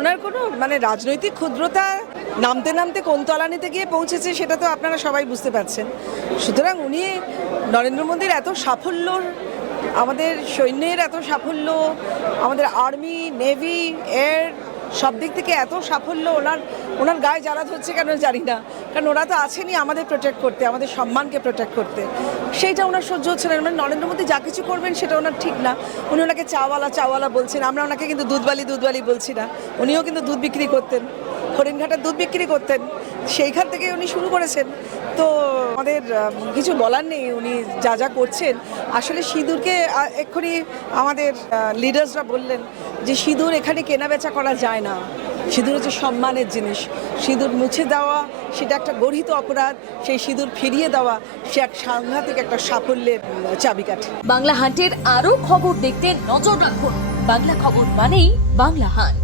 ওনার কোনো মানে রাজনৈতিক ক্ষুদ্রতা নামতে নামতে কোন তলানিতে গিয়ে পৌঁছেছে সেটা তো আপনারা সবাই বুঝতে পারছেন। সুতরাং উনি নরেন্দ্র মোদীর এত সাফল্য, আমাদের সৈন্যের এত সাফল্য, আমাদের আর্মি, নেভি, এয়ার সব দিক থেকে এত সাফল্য, ওনার গায়ে জ্বালা ধরছে কেন জানি না। কারণ ওরা তো আছেনই আমাদের প্রোটেক্ট করতে, আমাদের সম্মানকে প্রোটেক্ট করতে। সেইটা ওনার সহ্য হচ্ছে না। মানে নরেন্দ্র মোদী যা কিছু করবেন সেটা ওনার ঠিক না। উনি ওনাকে চাওয়ালা বলছেন, আমরা ওনাকে কিন্তু দুধবালি বলছি না। উনিও কিন্তু দুধ বিক্রি করতেন, হরিণঘাটার দুধ বিক্রি করতেন, সেইখান থেকে উনি শুরু করেছেন। তো আমাদের কিছু বলার নেই, উনি যা করছেন। আসলে সিঁদুরকে এক্ষুনি আমাদের লিডার্সরা বললেন যে সিঁদুর এখানে কেনাবেচা করা যায় না। সিঁদুর হচ্ছে সম্মানের জিনিস। সিঁদুর মুছে দেওয়া সেটা একটা গর্হিত অপরাধ, সেই সিঁদুর ফিরিয়ে দেওয়া সে এক সাংঘাতিক একটা সাফল্যের চাবিকাঠি। বাংলা হান্টের আরও খবর দেখতে নজর রাখুন। বাংলা খবর মানেই বাংলা হান্ট।